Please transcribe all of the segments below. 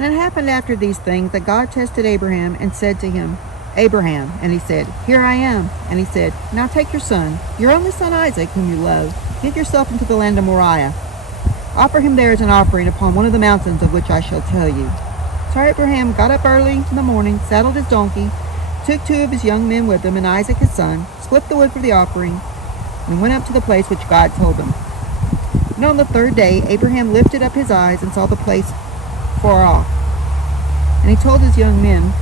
And it happened after these things that God tested Abraham and said to him, Abraham. And he said, Here I am. And he said, Now take your son, your only son Isaac, whom you love, get yourself into the land of Moriah. Offer him there as an offering upon one of the mountains of which I shall tell you. So Abraham got up early in the morning, saddled his donkey, took 2 of his young men with him, and Isaac his son, split the wood for the offering, and went up to the place which God told him. And on the 3rd day, Abraham lifted up his eyes and saw the place far off. And he told his young men,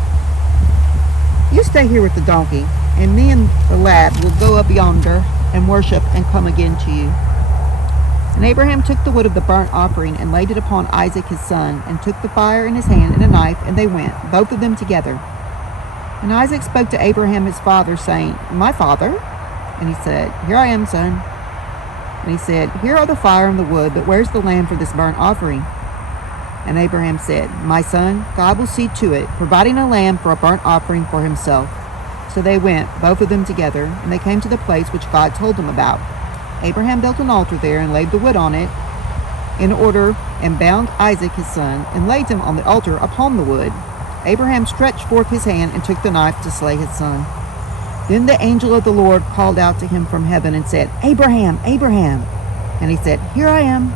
You stay here with the donkey, and me and the lad will go up yonder and worship and come again to you. And Abraham took the wood of the burnt offering and laid it upon Isaac his son, and took the fire in his hand and a knife, and they went, both of them together. And Isaac spoke to Abraham his father, saying, My father? And he said, Here I am, son. And he said, Here are the fire and the wood, but where's the lamb for this burnt offering? And Abraham said, My son, God will see to it, providing a lamb for a burnt offering for himself. So they went, both of them together, and they came to the place which God told them about. Abraham built an altar there and laid the wood on it in order, and bound Isaac his son, and laid him on the altar upon the wood. Abraham stretched forth his hand and took the knife to slay his son. Then the angel of the Lord called out to him from heaven and said, Abraham, Abraham. And he said, Here I am.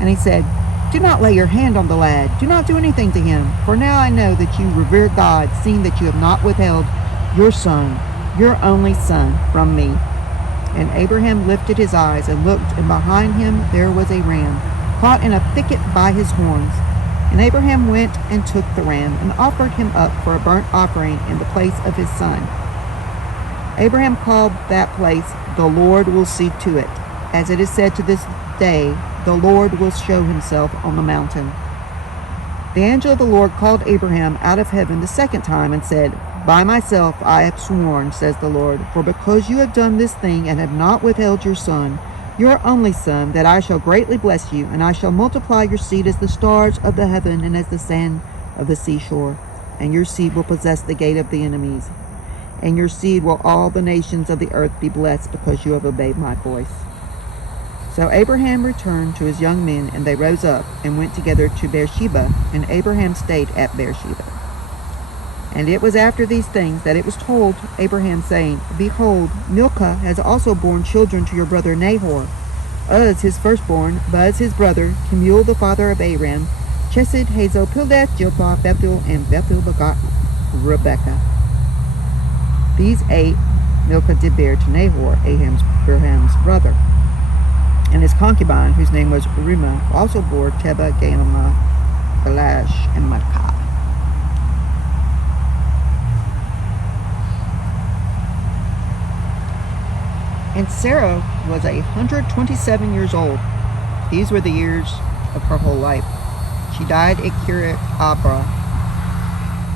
And he said, Do not lay your hand on the lad. Do not do anything to him. For now I know that you revere God, seeing that you have not withheld your son, your only son, from me. And Abraham lifted his eyes and looked, and behind him there was a ram, caught in a thicket by his horns. And Abraham went and took the ram, and offered him up for a burnt offering in the place of his son. Abraham called that place, The Lord will see to it. As it is said to this day, The Lord will show himself on the mountain. The angel of the Lord called Abraham out of heaven the 2nd time and said, By myself I have sworn, says the Lord, for because you have done this thing and have not withheld your son, your only son, that I shall greatly bless you, and I shall multiply your seed as the stars of the heaven and as the sand of the seashore. And your seed will possess the gate of the enemies. And your seed will all the nations of the earth be blessed, because you have obeyed my voice. So Abraham returned to his young men, and they rose up and went together to Beersheba, and Abraham stayed at Beersheba. And it was after these things that it was told Abraham, saying, Behold, Milcah has also borne children to your brother Nahor. Uz his firstborn, Buz his brother, Kemuel the father of Aram, Chesed, Hazo, Pildath, Jilpah, Bethuel, and Bethuel begot Rebekah. These 8 Milcah did bear to Nahor, Abraham's brother. And his concubine, whose name was Reumah, also bore Tebah, Galamah, Elash, and Maacah. And Sarah was 127 years old. These were the years of her whole life. She died at Kiriath Arba,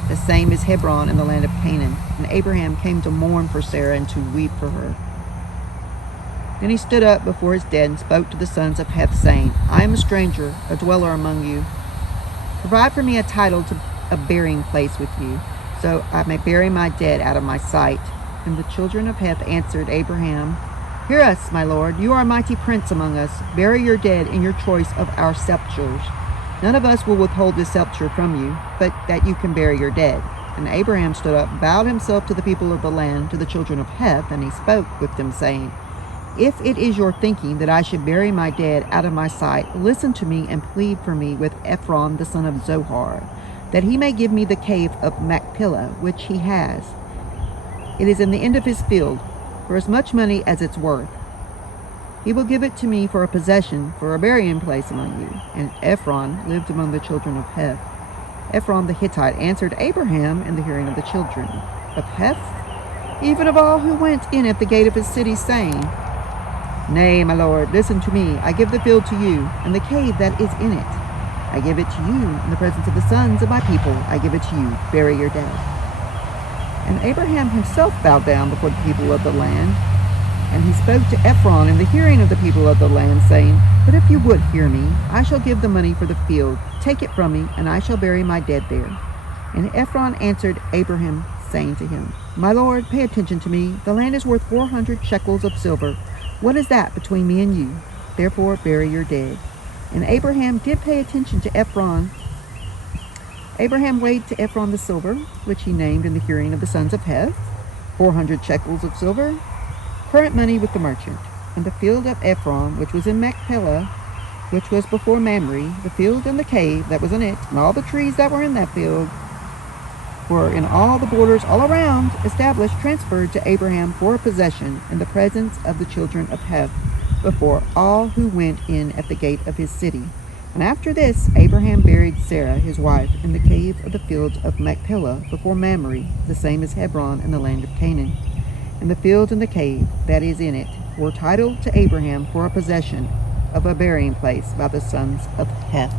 the same as Hebron in the land of Canaan. And Abraham came to mourn for Sarah and to weep for her. Then he stood up before his dead and spoke to the sons of Heth, saying, I am a stranger, a dweller among you. Provide for me a title to a burying place with you, so I may bury my dead out of my sight. And the children of Heth answered Abraham, Hear us, my lord, you are a mighty prince among us. Bury your dead in your choice of our sepulchres. None of us will withhold this sepulchre from you, but that you can bury your dead. And Abraham stood up, bowed himself to the people of the land, to the children of Heth, and he spoke with them, saying, If it is your thinking that I should bury my dead out of my sight, listen to me and plead for me with Ephron the son of Zohar, that he may give me the cave of Machpelah, which he has. It is in the end of his field, for as much money as it's worth. He will give it to me for a possession, for a burying place among you. And Ephron lived among the children of Heth. Ephron the Hittite answered Abraham in the hearing of the children of Heth, even of all who went in at the gate of his city, saying, Nay, my lord, listen to me. I give the field to you, and the cave that is in it. I give it to you in the presence of the sons of my people. I give it to you. Bury your dead. And Abraham himself bowed down before the people of the land. And he spoke to Ephron in the hearing of the people of the land, saying, But if you would hear me, I shall give the money for the field. Take it from me, and I shall bury my dead there. And Ephron answered Abraham, saying to him, My lord, pay attention to me. The land is worth 400 shekels of silver. What is that between me and you? Therefore bury your dead. And Abraham did pay attention to Ephron Abraham weighed to Ephron the silver, which he named in the hearing of the sons of Heth, 400 shekels of silver, current money with the merchant. And the field of Ephron, which was in Machpelah, which was before Mamre, the field and the cave that was in it, and all the trees that were in that field, were in all the borders all around, established, transferred to Abraham for a possession in the presence of the children of Heth, before all who went in at the gate of his city. And after this, Abraham buried Sarah, his wife, in the cave of the fields of Machpelah, before Mamre, the same as Hebron in the land of Canaan. And the field and the cave that is in it were titled to Abraham for a possession of a burying place by the sons of Heth.